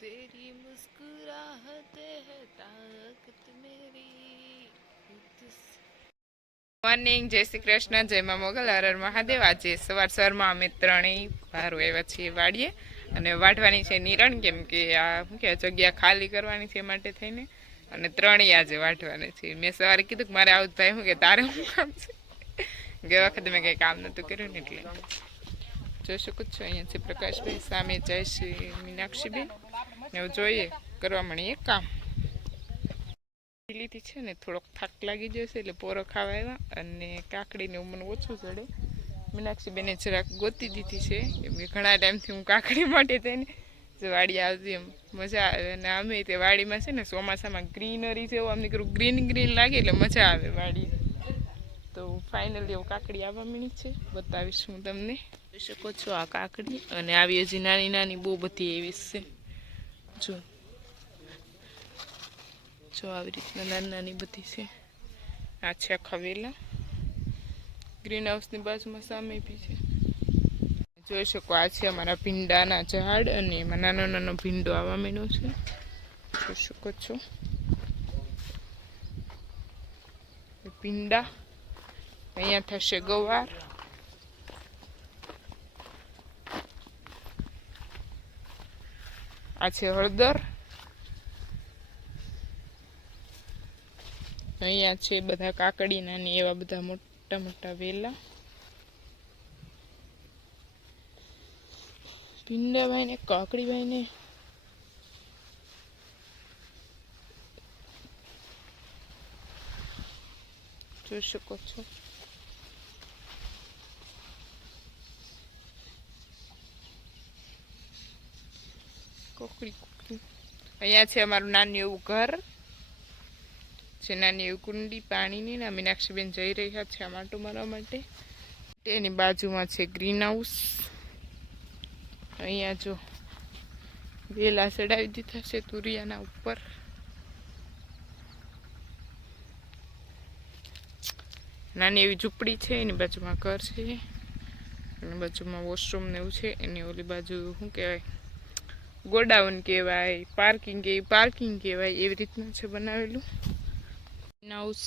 तेरी मुस्कुराहते है ताकत मेरी। મોર્નિંગ, જય શ્રી કૃષ્ણ, જય મા મોગલ, હર હર મહાદેવ। આજે સવારમાં અમે ત્રણેય બહાર આવ્યા છીએ વાડીએ અને વાઢવાની છે નિરણ, કેમ કે આ શું કે જગ્યા ખાલી કરવાની છે માટે થઈને, અને ત્રણેય આજે વાઢવાના છે। મેં સવારે કીધું કે મારે આવું થાય, શું કે તારે શું કામ છે? ગયા વખતે મેં કંઈ કામ નહોતું કર્યું ને એટલે જોઈ શકો છો અહીંયા છે પ્રકાશભાઈ, સામે જાય છે મીનાક્ષીબેન। એવું જોઈએ કરવા મળીએ કામ। લીધી છે ને થોડોક થાક લાગી જશે એટલે પોરો ખાવા આવ્યા, અને કાકડીને મને ઓછું ચડે। મીનાક્ષીબેને જરાક ગોતી દીધી છે, કેમ કે ઘણા ટાઈમથી હું કાકડી માટે થઈને જો વાડી આવતી એમ મજા આવે। અને અમે તે વાડીમાં છે ને ચોમાસામાં ગ્રીનરી જેવું અમને કરું ગ્રીન ગ્રીન લાગે એટલે મજા આવે વાડી। તો ફાઇનલી એવું કાકડી આવવા મળી છે, બતાવીશ હું તમને। જોઈ શકો છો આ કાકડી, અને આવી હજી નાની નાની બહુ બધી એવી છે। જો આવી રીતના નાની નાની બધી છે। આ છે આખા વેલા, ગ્રીન હાઉસની બાજુમાં સામે બી છે। જોઈ શકો આ છે અમારા ભીંડાના ઝાડ, અને એમાં નાનો નાનો ભીંડો આવવા માંડ્યો છે, જોઈ શકો છો ભીંડા। અહીંયા થશે ગવાર, આ છે હળદર, અહીંયા છે બધા કાકડીના ને એવા બધા મોટા મોટા વેલા। ભીંડાભાઈ ને કાકડીભાઈ ને જોઈ શકો છો। કોકડી કોકડી અહીંયા છે અમારું નાનું એવું ઘર છે, નાની એવી કુંડી પાણીની ને મીનાક્ષીબેન જઈ રહ્યા છે આમાં માટો મારવા માટે। તેની બાજુમાં છે ગ્રીન હાઉસ। અહીંયા જો વેલા ચડાવી દીધા છે તુરિયાના ઉપર। નાની એવી ઝૂંપડી છે, એની બાજુમાં ઘર છે, એની બાજુમાં વોશરૂમ ને એવું છે। એની ઓલી બાજુ શું કહેવાય ગોડાઉન કહેવાય, પાર્કિંગ કહેવાય, એવી રીતના છે બનાવેલું હાઉસ।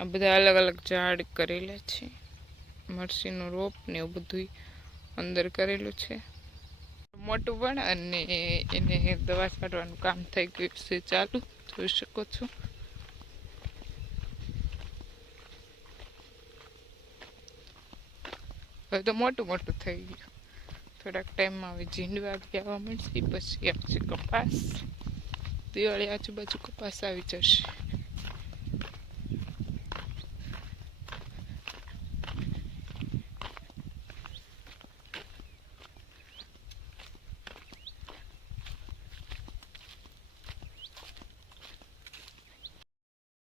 આ બધા અલગ અલગ ઝાડ કરેલા છે, મરસીનો રોપ ને એવું બધું અંદર કરેલું છે મોટું પણ, અને એને દવા છાંટવાનું કામ થઈ ગયું છે ચાલુ, જોઈ શકો છો। હવે તો મોટું મોટું થઈ ગયું, થોડાક ટાઈમમાં હવે ઝીંડવા બી આવવા મળશે, પછી આવશે કપાસ, દિવાળી આજુબાજુ કપાસ આવી જશે।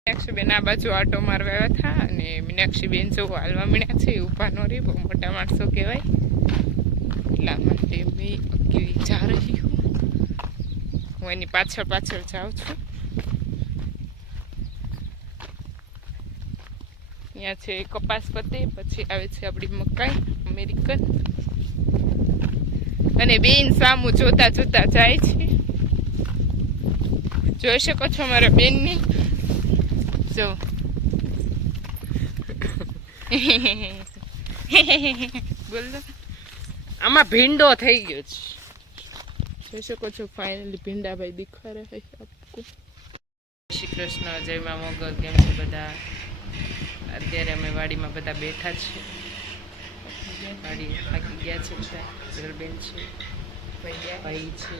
મીનાક્ષીબેન આ બાજુ આટો મારવા આવ્યા હતા, અને મીનાક્ષીબેન જો હાલવા મળ્યા છે, ઊભા ન રહી, બહુ મોટા માણસો કહેવાય, એટલા માટે મેં અકેલી જા રહી હું, હું એની પાછળ પાછળ જાઉં છું। અહીંયા છે કપાસ પતે, પછી આવે છે આપણી મકાઈ અમેરિકન, અને બેન સામું જોતા જોતા જાય છે, જોઈ શકો છો મારા બેનની જો બોલ આમાં ભીંડો થઈ ગયો છે, જોઈ શકો છો ફાઇનલી ભીંડાભાઈ દિખા રહે છે આપકો। શ્રી કૃષ્ણ, જય મા મોગલ, કેમ છે બધા? અત્યારે અમે વાડીમાં બધા બેઠા છીએ, વાડી થાકી ગયા છે બધા, ગરબેન છે, ભાઈ છે,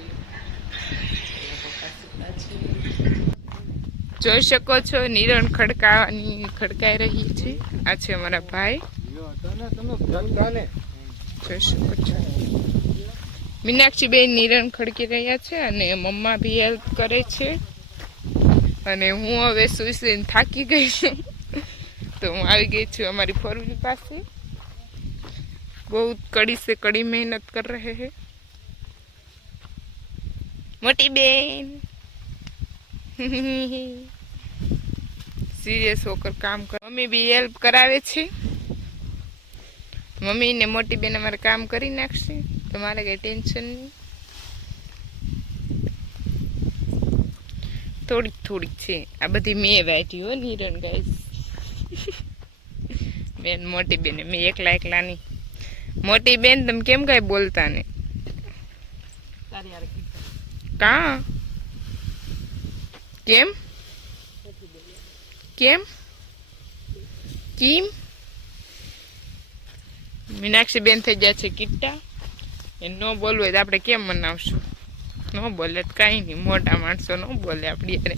જોઈ શકો છો નિરણ ખડકાઈ રહી છે। આ છે અમારા ભાઈ, જોઈ શકો છો મીનાક્ષીબેન નિરણ ખડકી રહ્યા છે, અને મમ્મા બી હેલ્પ કરે છે, અને હું હવે સુઈને થાકી ગઈ છું, તો હું આવી ગઈ છું અમારી ફોર વ્હીલ પાસે। બહુ કડી से कड़ी मेहनत कर रहे हैं मोटी बेन सीरियस होकर काम कर। मम्मी भी हेल्प करावे छे, મમ્મી ને મોટી બેન અમારે કામ કરી નાખશે તો મારે કઈ ટેન્શન નહીં. થોડીક થોડીક છે આ બધી મેં વાટી હો નિરણ ગાઈસ. બેન મોટી બેન મેં એકલા એકલા નહીં. મોટી બેન તમે કેમ કઈ બોલતા ને કા કેમ કેમ કેમ મીનાક્ષી બેન થઈ ગયા છે કિટ્ટા. એ ન બોલવું હોય તો આપણે કેમ મનાવશું? ન બોલે તો કાંઈ નહીં, મોટા માણસો ન બોલે આપણી યારે.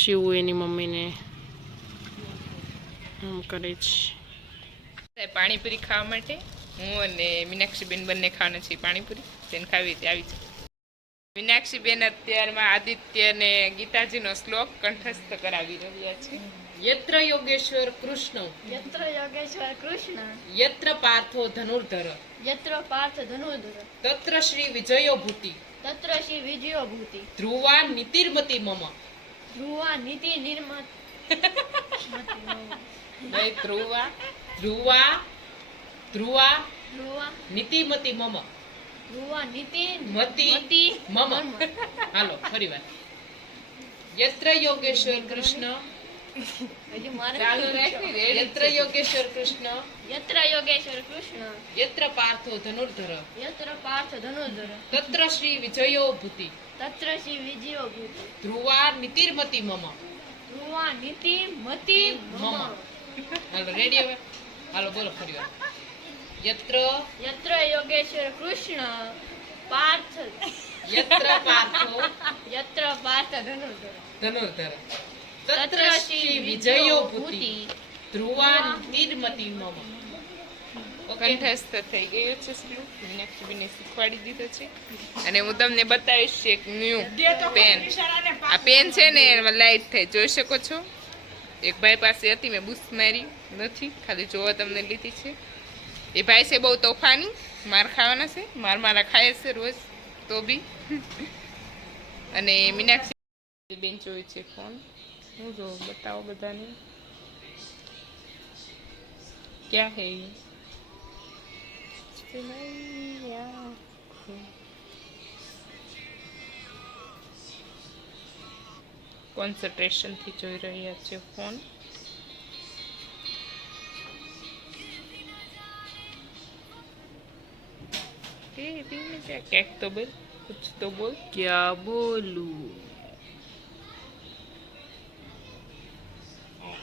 શિવ એની મમ્મીને આમ કરે છે. પાણીપુરી ખાવા માટે હું અને મીનાક્ષીબેન બંને ખાવાના છીએ પાણીપુરી. તેને ખાવી હતી આવી છે. મીનાક્ષીબેન અત્યારમાં આદિત્ય ને ગીતાજીનો શ્લોક કંઠસ્થ કરાવી રહ્યા છે. યત્ર યોગેશ્વર કૃષ્ણ यत्र योगेश्वर कृष्ण યત્ર પાર્થો ધનુર્ધર यत्र पार्थ धनुर्धर તત્ર શ્રી વિજયો ભૂતિ तत्र श्री विजयो भूति ધ્રુવા નીતિર્મતિ મમ. ध्रुवा नीति निर्मत ભાઈ ધ્રુવા ધ્રુવા ધ્રુવા ध्रुवा નીતિમતિ મમ. ध्रुवा नीति મતિ મમ. હાલો ફરી વાર. યત્ર યોગેશ્વર કૃષ્ણ હજી મારે ચાલુ રાખી રેડી. યત્ર યોગેશ્વર કૃષ્ણ यत्र योगेश्वर कृष्ण યત્ર પાર્થો ધનુર્ધર यत्र पार्थ धनुर्धर તત્ર શ્રી વિજયો ભૂતિ तत्र श्री विजयो भूति ધ્રુવા નીતિર્મતિ મમ. ध्रुवा नीति मति मम હાલો રેડી હવે. હાલો બોલો ફરી વાર. યત્ર यत्र योगेश्वर कृष्ण पार्थ યત્ર પાર્થો यत्र पार्थ धनुर्धर ધનુર્ધર तत्र श्री विजयो भूति ધ્રુવા નીતિર્મતિ મમ. ઓકે કંઠસ્થ થઈ ગયો છે શ્લોક. મીનાક્ષીબેને શીખવાડી દીધો છે અને હું તમને બતાવીશ એક ન્યૂ પેન. આ પેન છે ને એમાં લાઈટ થઈ જોઈ શકો છો. એક ભાઈ પાસે હતી, મેં બુશ મારી નથી, ખાલી જોવા તમને લીધી છે. એ ભાઈ છે બહુ તોફાની, માર ખાવાના છે, મારા ખાય છે રોજ તો બી. અને મીનાક્ષી બેન જોઈ છે ફોન. હું જો બતાવો બધાને ક્યાં હે કોન્સન્ટ્રેશન થી જોઈ રહ્યા છે ફોન. ક્યાંક તો બોલ, કુછ તો બોલ. ક્યા બોલું?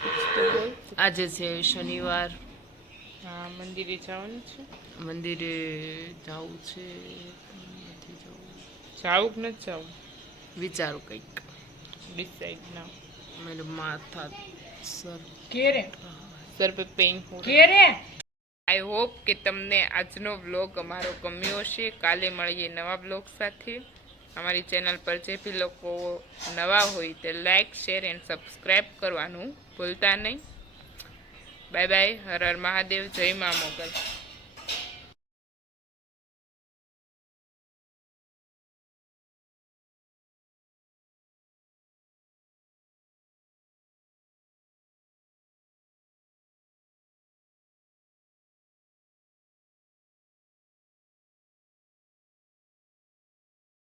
કુછ તો બોલ. આજે છે શનિવાર, હા મંદિરે જવાનું છે. મંદિરે જવું છે. નથી જવું, જાવું કે નથી જાવું વિચારું કંઈક. ડિસાઈડ ના. મેરે માથા સર સર પે પેઇન હો આઈ હોપ કે તમને આજનો વ્લોગ અમારો ગમ્યો હશે. કાલે મળીએ નવા બ્લોગ સાથે. અમારી ચેનલ પર જે બી લોકો નવા હોય તે લાઈક શેર એન્ડ સબસ્ક્રાઈબ કરવાનું ભૂલતા નહીં. Bye bye. હર હર મહાદેવ. જય મા મોગલ.